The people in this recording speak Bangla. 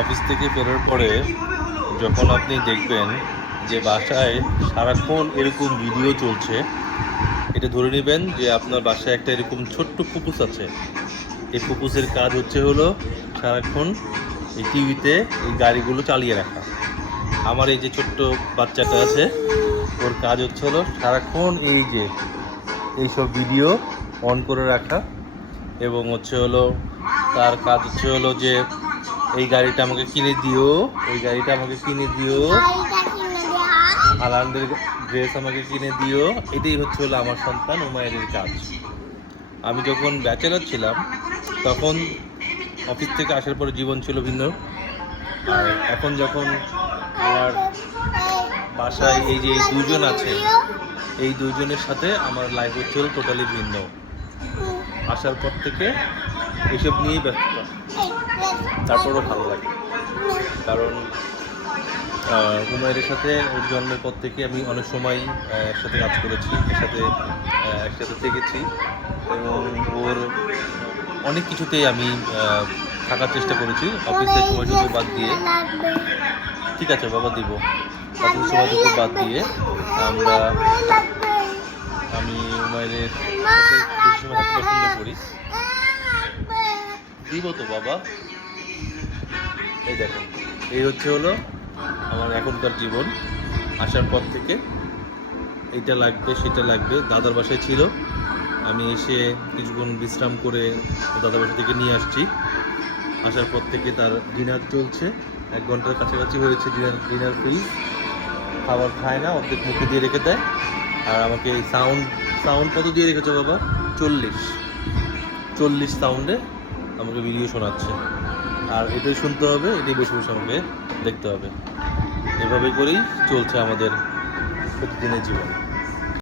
অফিস থেকে ফেরার পরে যখন আপনি দেখবেন যে বাসায় সারাক্ষণ এরকম ভিডিও চলছে, এটা ধরে নেবেন যে আপনার বাসায় একটা এরকম ছোট্ট ফুপুস আছে। এই ফুপুসের কাজ হলো সারাক্ষণ এই টিভিতে এই গাড়িগুলো চালিয়ে রাখা। আমার এই যে ছোট্ট বাচ্চাটা আছে, ওর কাজ হলো সারাক্ষণ এই যে এইসব ভিডিও অন করে রাখা। এবং তার কাজ যে এই গাড়িটা আমাকে কিনে দিও, ওই গাড়িটা আমাকে কিনে দিও, আলান্দের ড্রেস আমাকে কিনে দিও। এটাই হলো আমার সন্তান উমায়ের কাজ। আমি যখন ব্যাচেলার ছিলাম তখন অফিস থেকে আসার পরে জীবন ছিল ভিন্ন। আর এখন যখন আমার বাসায় এই যে দুজন আছে, এই দুজনের সাথে আমার লাইফ টোটালি ভিন্ন। আসার পর থেকে এসব নিয়েই ব্যস্ত, তারপরও ভালো লাগে। কারণ উমায়ের সাথে ওর জন্মের পর থেকে আমি অনেক সময় একসাথে কাজ করেছি, একসাথে থেকেছি এবং ওর অনেক কিছুতেই আমি থাকার চেষ্টা করেছি, অফিসের সময়টুকু বাদ দিয়ে। ঠিক আছে বাবা, দিব। অফিসের সময়টুকু বাদ দিয়ে আমি উমায়ের সাথে বেশি সময় থাকতে পছন্দ করি। দিব তো বাবা। এই দেখেন, এই হলো আমার এখনকার জীবন। আসার পর থেকে এইটা লাগবে সেটা লাগবে। দাদার বাসায় ছিল, আমি এসে কিছুক্ষণ বিশ্রাম করে দাদার বাসা থেকে নিয়ে আসছি। আসার পর থেকে তার ডিনার চলছে, 1 ঘন্টার কাছাকাছি হয়েছে ডিনার ফ্রি। খাবার খায় না, অর্ধেক মুখে দিয়ে রেখে দেয়। আর আমাকে সাউন্ড কত দিয়ে রেখেছো বাবা? 40 সাউন্ডে আমাকে ভিডিও শোনাচ্ছে। আর এটাই শুনতে হবে, এটাই বসে বসে আমাকে দেখতে হবে। এভাবে করেই চলছে আমাদের প্রতিদিনের জীবন।